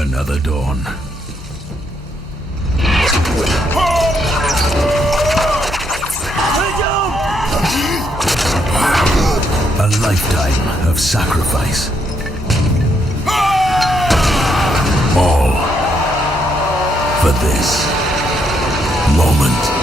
Another dawn. A lifetime of sacrifice. All for this moment.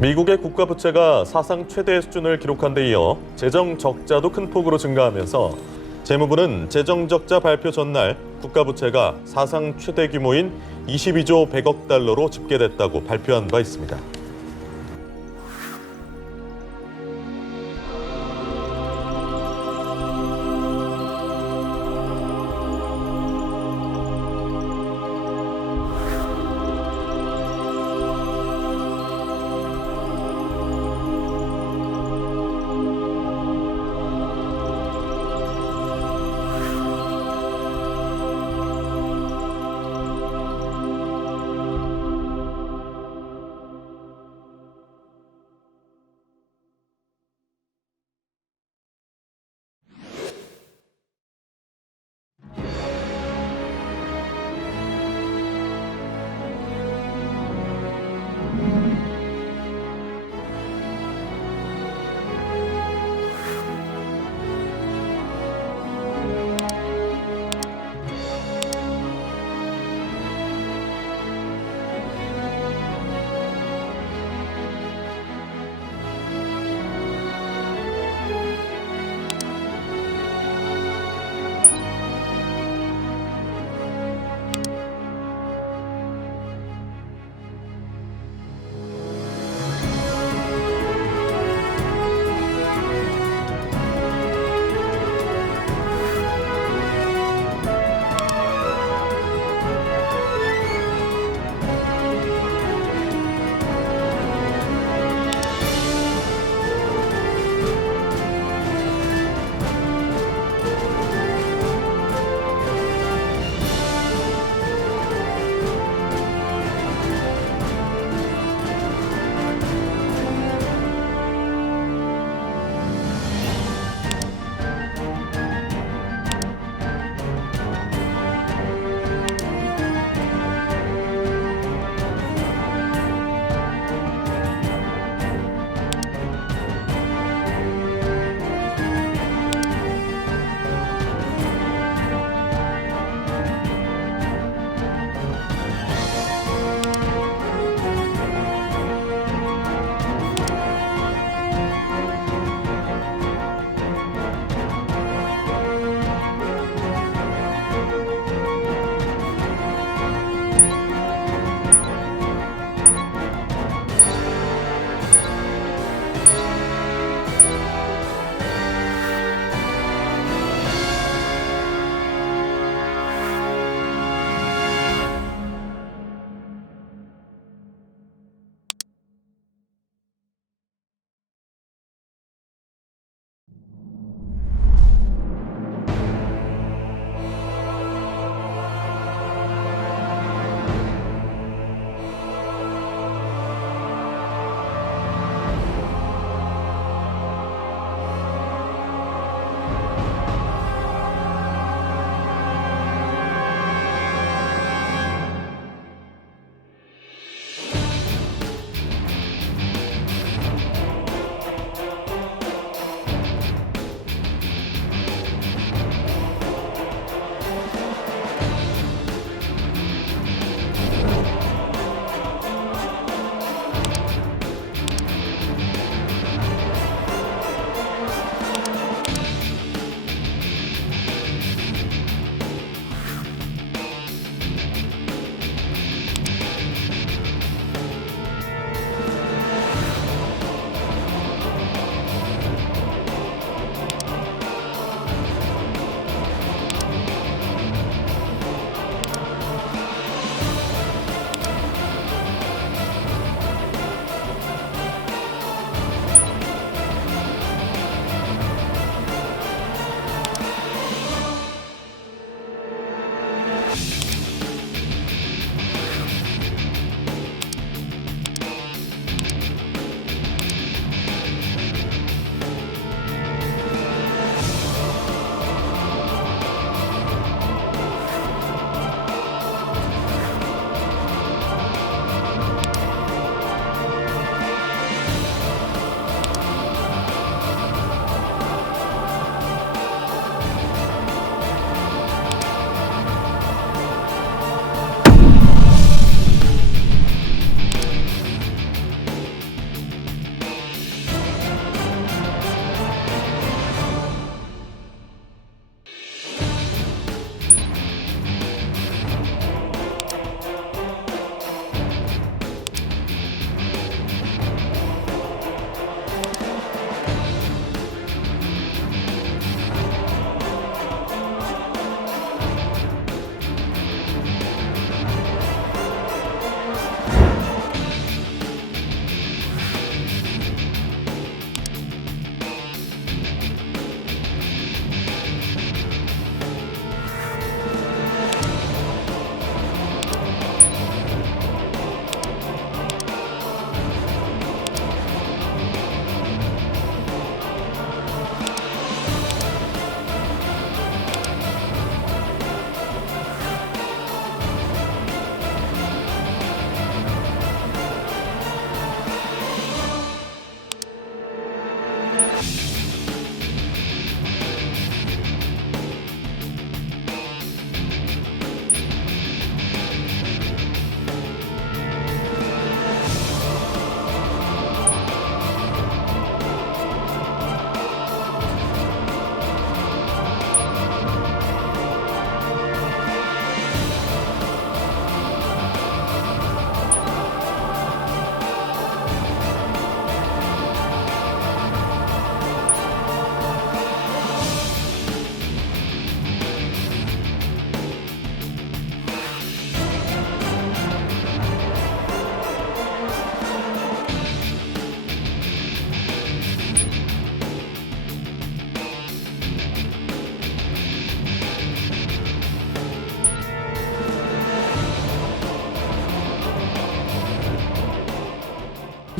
미국의 국가 부채가 사상 최대 수준을 기록한 데 이어 재정 적자도 큰 폭으로 증가하면서 재무부는 재정 적자 발표 전날 국가 부채가 사상 최대 규모인 22조 100억 달러로 집계됐다고 발표한 바 있습니다.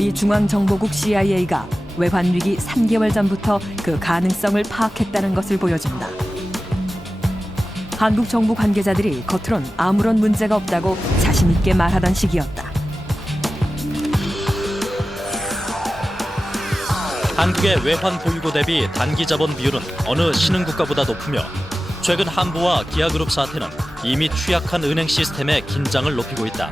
미 중앙정보국 CIA가 외환 위기 3개월 전부터 그 가능성을 파악했다는 것을 보여준다. 한국 정부 관계자들이 겉으론 아무런 문제가 없다고 자신 있게 말하던 시기였다. 한국의 외환 보유고 대비 단기 자본 비율은 어느 신흥 국가보다 높으며 최근 한보와 기아그룹 사태는 이미 취약한 은행 시스템의 긴장을 높이고 있다.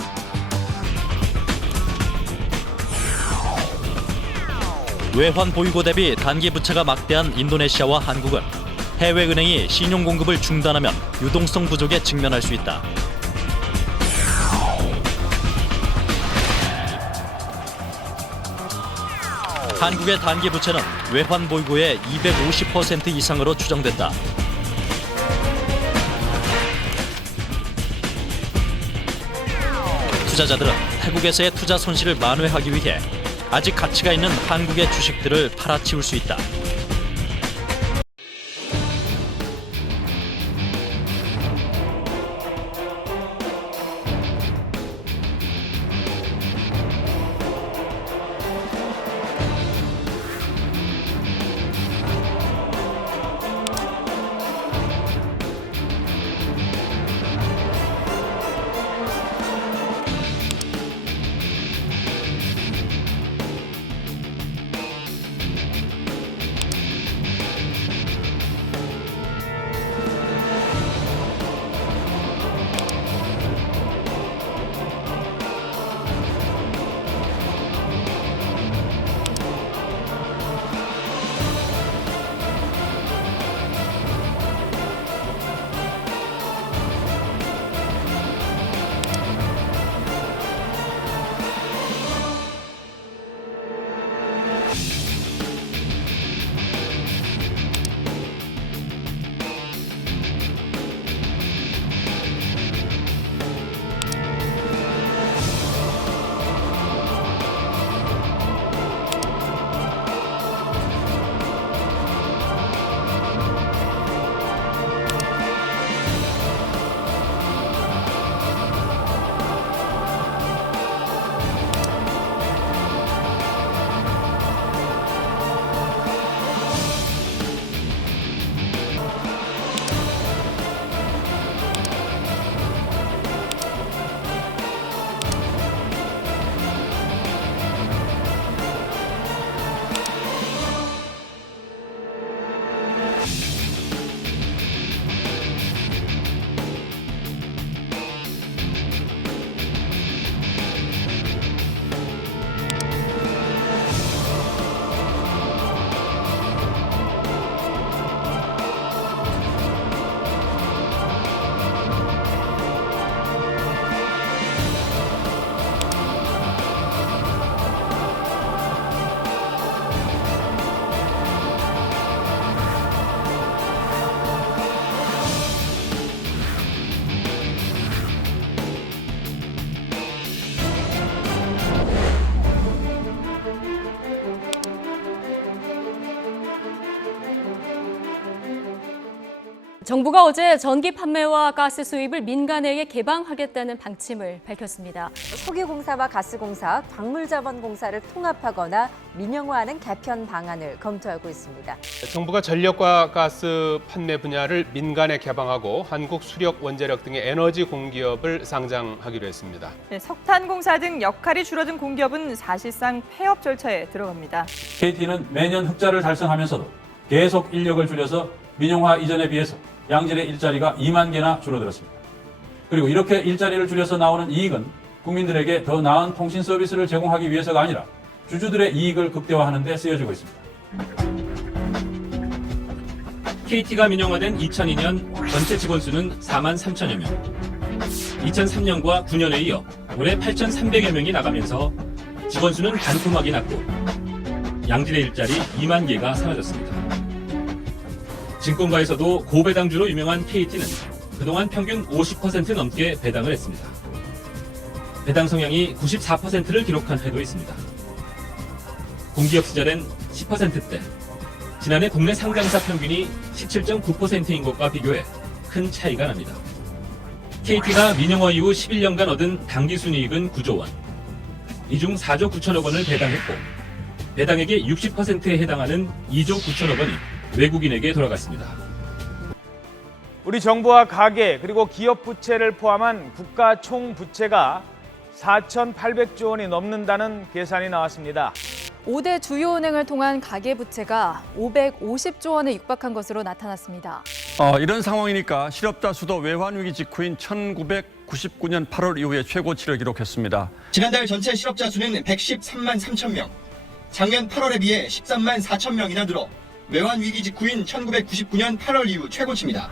외환 보유고 대비 단기 부채가 막대한 인도네시아와 한국은 해외 은행이 신용 공급을 중단하면 유동성 부족에 직면할 수 있다. 한국의 단기 부채는 외환 보유고의 250% 이상으로 추정된다. 투자자들은 태국에서의 투자 손실을 만회하기 위해 아직 가치가 있는 한국의 주식들을 팔아치울 수 있다. 정부가 어제 전기 판매와 가스 수입을 민간에게 개방하겠다는 방침을 밝혔습니다. 석유공사와 가스공사, 광물자원공사를 통합하거나 민영화하는 개편 방안을 검토하고 있습니다. 정부가 전력과 가스 판매 분야를 민간에 개방하고 한국 수력, 원자력 등의 에너지 공기업을 상장하기로 했습니다. 석탄공사 등 역할이 줄어든 공기업은 사실상 폐업 절차에 들어갑니다. KT는 매년 흑자를 달성하면서도 계속 인력을 줄여서 민영화 이전에 비해서 양질의 일자리가 2만 개나 줄어들었습니다. 그리고 이렇게 일자리를 줄여서 나오는 이익은 국민들에게 더 나은 통신 서비스를 제공하기 위해서가 아니라 주주들의 이익을 극대화하는 데 쓰여지고 있습니다. KT가 민영화된 2002년 전체 직원 수는 4만 3천여 명. 2003년과 9년에 이어 올해 8,300여 명이 나가면서 직원 수는 반토막이 났고 양질의 일자리 2만 개가 사라졌습니다. 증권가에서도 고배당주로 유명한 KT는 그동안 평균 50% 넘게 배당을 했습니다. 배당 성향이 94%를 기록한 해도 있습니다. 공기업 시절엔 10%대, 지난해 국내 상장사 평균이 17.9%인 것과 비교해 큰 차이가 납니다. KT가 민영화 이후 11년간 얻은 당기순이익은 9조 원, 이 중 4조 9천억 원을 배당했고 배당액의 60%에 해당하는 2조 9천억 원이 외국인에게 돌아갔습니다. 우리 정부와 가계 그리고 기업 부채를 포함한 국가 총 부채가 4,800조 원이 넘는다는 계산이 나왔습니다. 5대 주요 은행을 통한 가계부채가 550조 원에 육박한 것으로 나타났습니다. 이런 상황이니까 실업자 수도 외환위기 직후인 1999년 8월 이후에 최고치를 기록했습니다. 지난달 전체 실업자 수는 113만 3천 명, 작년 8월에 비해 13만 4천 명이나 늘어 외환위기 직후인 1999년 8월 이후 최고치입니다.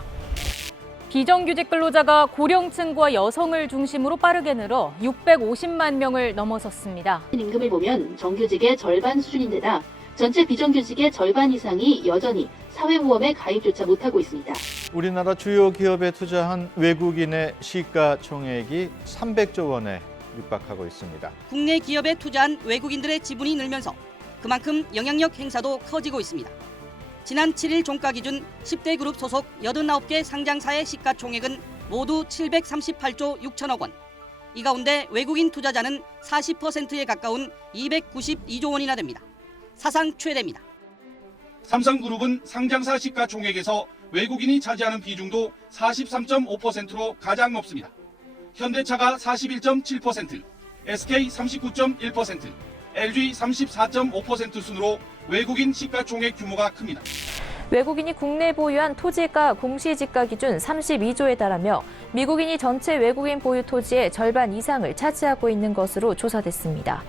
비정규직 근로자가 고령층과 여성을 중심으로 빠르게 늘어 650만 명을 넘어섰습니다. 임금을 보면 정규직의 절반 수준인데다 전체 비정규직의 절반 이상이 여전히 사회보험에 가입조차 못하고 있습니다. 우리나라 주요 기업에 투자한 외국인의 시가총액이 300조 원에 육박하고 있습니다. 국내 기업에 투자한 외국인들의 지분이 늘면서 그만큼 영향력 행사도 커지고 있습니다. 지난 7일 종가 기준 10대 그룹 소속 89개 상장사의 시가총액은 모두 738조 6천억 원. 이 가운데 외국인 투자자는 40%에 가까운 292조 원이나 됩니다. 사상 최대입니다. 삼성그룹은 상장사 시가총액에서 외국인이 차지하는 비중도 43.5%로 가장 높습니다. 현대차가 41.7%, SK 39.1%, LG 34.5% 순으로 외국인 시가총액 규모가 큽니다. 외국인이 국내에 보유한 토지가 공시지가 기준 32조에 달하며 미국인이 전체 외국인 보유 토지의 절반 이상을 차지하고 있는 것으로 조사됐습니다.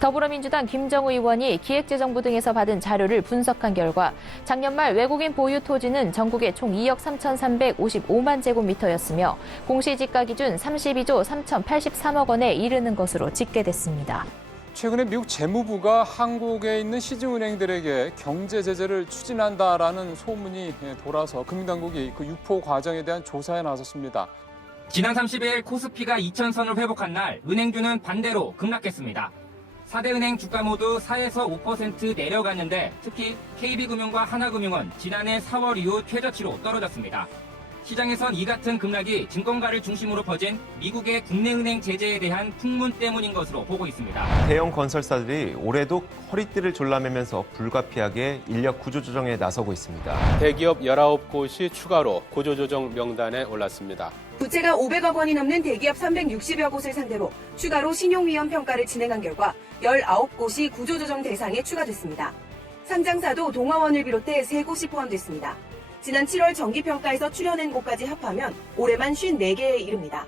더불어민주당 김정우 의원이 기획재정부 등에서 받은 자료를 분석한 결과 작년 말 외국인 보유 토지는 전국에 총 2억 3,355만 제곱미터였으며 공시지가 기준 32조 3,083억 원에 이르는 것으로 집계됐습니다. 최근에 미국 재무부가 한국에 있는 시중은행들에게 경제 제재를 추진한다라는 소문이 돌아서 금융당국이 그 유포 과정에 대한 조사에 나섰습니다. 지난 30일 코스피가 2,000선을 회복한 날 은행주는 반대로 급락했습니다. 4대 은행 주가 모두 4에서 5% 내려갔는데 특히 KB금융과 하나금융은 지난해 4월 이후 최저치로 떨어졌습니다. 시장에선 이 같은 급락이 증권가를 중심으로 퍼진 미국의 국내은행 제재에 대한 풍문 때문인 것으로 보고 있습니다. 대형 건설사들이 올해도 허리띠를 졸라매면서 불가피하게 인력 구조조정에 나서고 있습니다. 대기업 19곳이 추가로 구조조정 명단에 올랐습니다. 부채가 500억 원이 넘는 대기업 360여 곳을 상대로 추가로 신용위험 평가를 진행한 결과 19곳이 구조조정 대상에 추가됐습니다. 상장사도 동아원을 비롯해 3곳이 포함됐습니다. 지난 7월 정기평가에서 출연한 곳까지 합하면 올해만 54개에 이릅니다.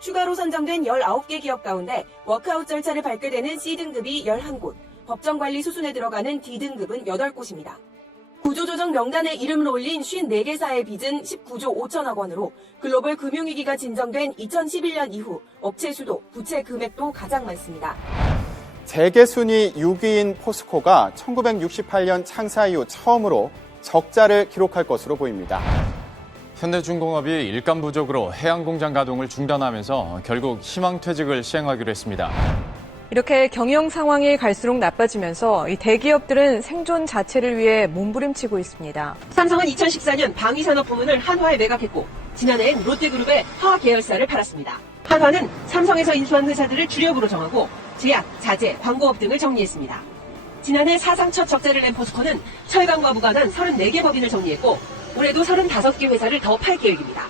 추가로 선정된 19개 기업 가운데 워크아웃 절차를 밟게 되는 C등급이 11곳, 법정관리 수순에 들어가는 D등급은 8곳입니다. 구조조정 명단에 이름을 올린 54개사의 빚은 19조 5천억 원으로 글로벌 금융위기가 진정된 2011년 이후 업체 수도, 부채 금액도 가장 많습니다. 세계 순위 6위인 포스코가 1968년 창사 이후 처음으로 적자를 기록할 것으로 보입니다. 현대중공업이 일감 부족으로 해양공장 가동을 중단하면서 결국 희망퇴직을 시행하기로 했습니다. 이렇게 경영 상황이 갈수록 나빠지면서 이 대기업들은 생존 자체를 위해 몸부림치고 있습니다. 삼성은 2014년 방위산업 부문을 한화에 매각했고 지난해엔 롯데그룹에 화학 계열사를 팔았습니다. 한화는 삼성에서 인수한 회사들을 주력으로 정하고 제약, 자재, 광고업 등을 정리했습니다. 지난해 사상 첫 적자를 낸 포스코는 철강과 무관한 34개 법인을 정리했고 올해도 35개 회사를 더 팔 계획입니다.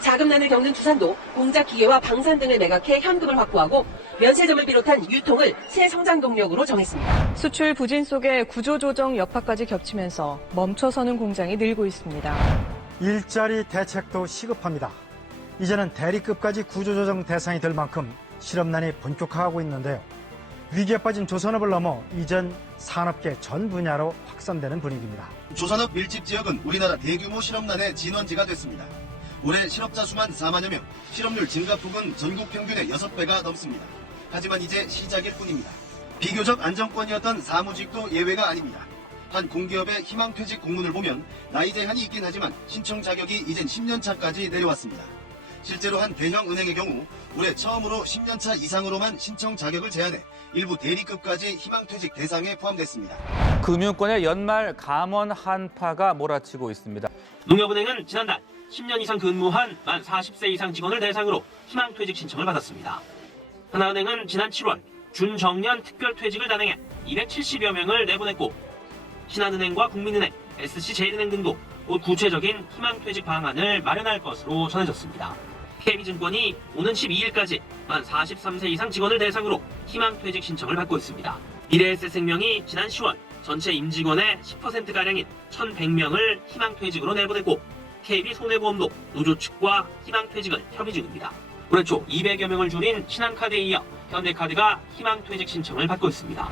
자금난을 겪는 두산도 공작 기계와 방산 등을 매각해 현금을 확보하고 면세점을 비롯한 유통을 새 성장 동력으로 정했습니다. 수출 부진 속에 구조조정 여파까지 겹치면서 멈춰서는 공장이 늘고 있습니다. 일자리 대책도 시급합니다. 이제는 대리급까지 구조조정 대상이 될 만큼 실업난이 본격화하고 있는데요. 위기에 빠진 조선업을 넘어 이전 산업계 전 분야로 확산되는 분위기입니다. 조선업 밀집 지역은 우리나라 대규모 실업난의 진원지가 됐습니다. 올해 실업자 수만 4만여 명, 실업률 증가폭은 전국 평균의 6배가 넘습니다. 하지만 이제 시작일 뿐입니다. 비교적 안정권이었던 사무직도 예외가 아닙니다. 한 공기업의 희망퇴직 공문을 보면 나이 제한이 있긴 하지만 신청 자격이 이젠 10년차까지 내려왔습니다. 실제로 한 대형 은행의 경우 올해 처음으로 10년차 이상으로만 신청 자격을 제한해 일부 대리급까지 희망퇴직 대상에 포함됐습니다. 금융권의 연말 감원 한파가 몰아치고 있습니다. 농협은행은 지난달 10년 이상 근무한 만 40세 이상 직원을 대상으로 희망퇴직 신청을 받았습니다. 하나은행은 지난 7월 준정년 특별퇴직을 단행해 270여 명을 내보냈고 신한은행과 국민은행, SC제일은행 등도 곧 구체적인 희망퇴직 방안을 마련할 것으로 전해졌습니다. KB증권이 오는 12일까지 만 43세 이상 직원을 대상으로 희망퇴직 신청을 받고 있습니다. 미래에셋생명이 지난 10월 전체 임직원의 10%가량인 1,100명을 희망퇴직으로 내보냈고 KB손해보험도 노조 측과 희망퇴직을 협의 중입니다. 올해 초 200여 명을 줄인 신한카드에 이어 현대카드가 희망퇴직 신청을 받고 있습니다.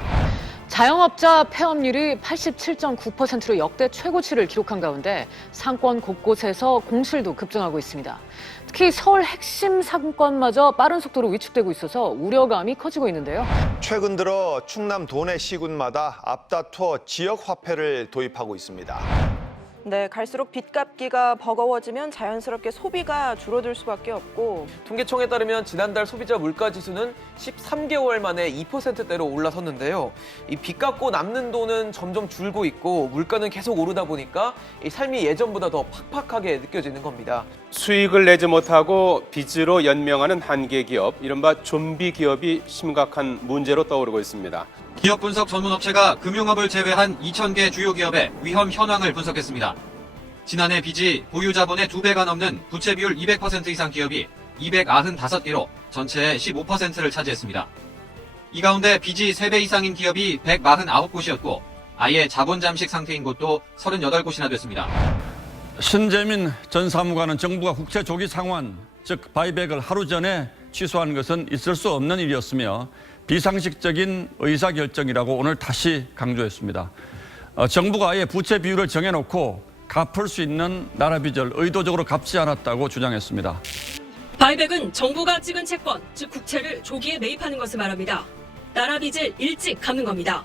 자영업자 폐업률이 87.9%로 역대 최고치를 기록한 가운데 상권 곳곳에서 공실도 급증하고 있습니다. 특히 서울 핵심 상권마저 빠른 속도로 위축되고 있어서 우려감이 커지고 있는데요. 최근 들어 충남 도내 시군마다 앞다투어 지역 화폐를 도입하고 있습니다. 네, 갈수록 빚 갚기가 버거워지면 자연스럽게 소비가 줄어들 수밖에 없고 통계청에 따르면 지난달 소비자 물가지수는 13개월 만에 2%대로 올라섰는데요. 이 빚 갚고 남는 돈은 점점 줄고 있고 물가는 계속 오르다 보니까 이 삶이 예전보다 더 팍팍하게 느껴지는 겁니다. 수익을 내지 못하고 빚으로 연명하는 한계 기업, 이른바 좀비 기업이 심각한 문제로 떠오르고 있습니다. 기업 분석 전문업체가 금융업을 제외한 2,000개 주요 기업의 위험 현황을 분석했습니다. 지난해 빚이 보유 자본의 2배가 넘는 부채 비율 200% 이상 기업이 295개로 전체의 15%를 차지했습니다. 이 가운데 빚이 3배 이상인 기업이 149곳이었고 아예 자본 잠식 상태인 곳도 38곳이나 됐습니다. 신재민 전 사무관은 정부가 국채 조기 상환, 즉 바이백을 하루 전에 취소한 것은 있을 수 없는 일이었으며 비상식적인 의사결정이라고 오늘 다시 강조했습니다. 정부가 아예 부채 비율을 정해놓고 갚을 수 있는 나라 빚을 의도적으로 갚지 않았다고 주장했습니다. 바이백은 정부가 찍은 채권, 즉 국채를 조기에 매입하는 것을 말합니다. 나라 빚을 일찍 갚는 겁니다.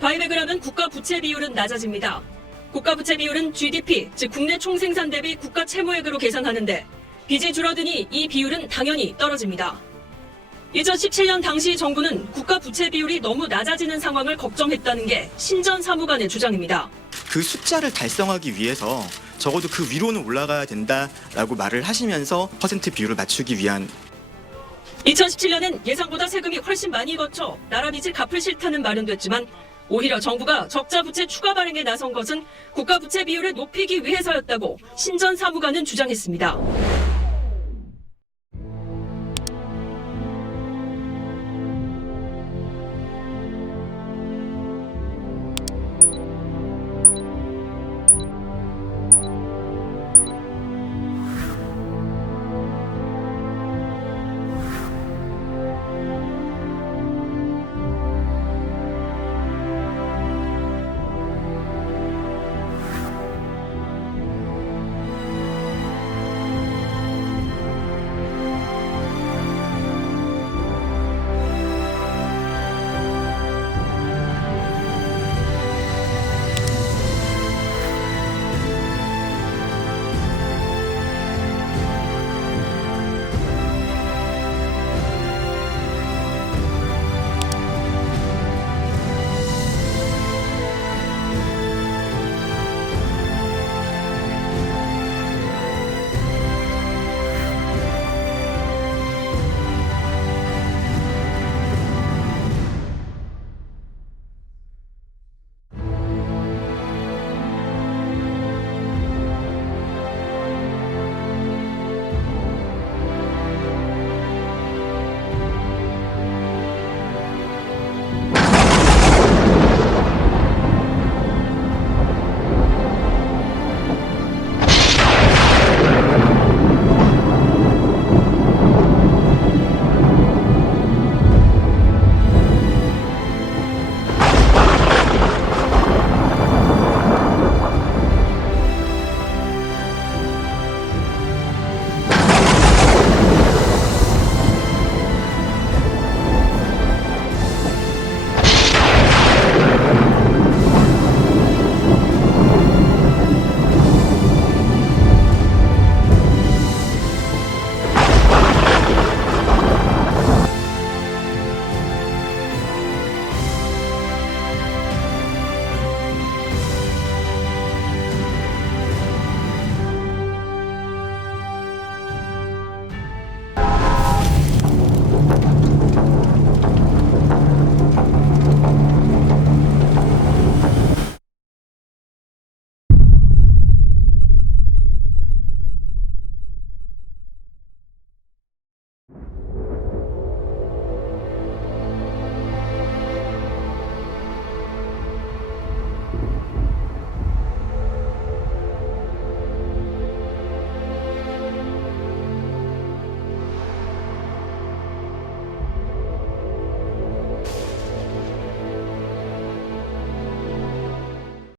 바이백을 하면 국가 부채 비율은 낮아집니다. 국가 부채 비율은 GDP, 즉 국내 총생산 대비 국가 채무액으로 계산하는데 빚이 줄어드니 이 비율은 당연히 떨어집니다. 2017년 당시 정부는 국가 부채 비율이 너무 낮아지는 상황을 걱정했다는 게 신전 사무관의 주장입니다. 그 숫자를 달성하기 위해서 적어도 그 위로는 올라가야 된다라고 말을 하시면서 퍼센트 비율을 맞추기 위한 2017년엔 예상보다 세금이 훨씬 많이 거쳐 나라 빚을 갚을 싫다는 말은 됐지만 오히려 정부가 적자 부채 추가 발행에 나선 것은 국가 부채 비율을 높이기 위해서였다고 신전 사무관은 주장했습니다.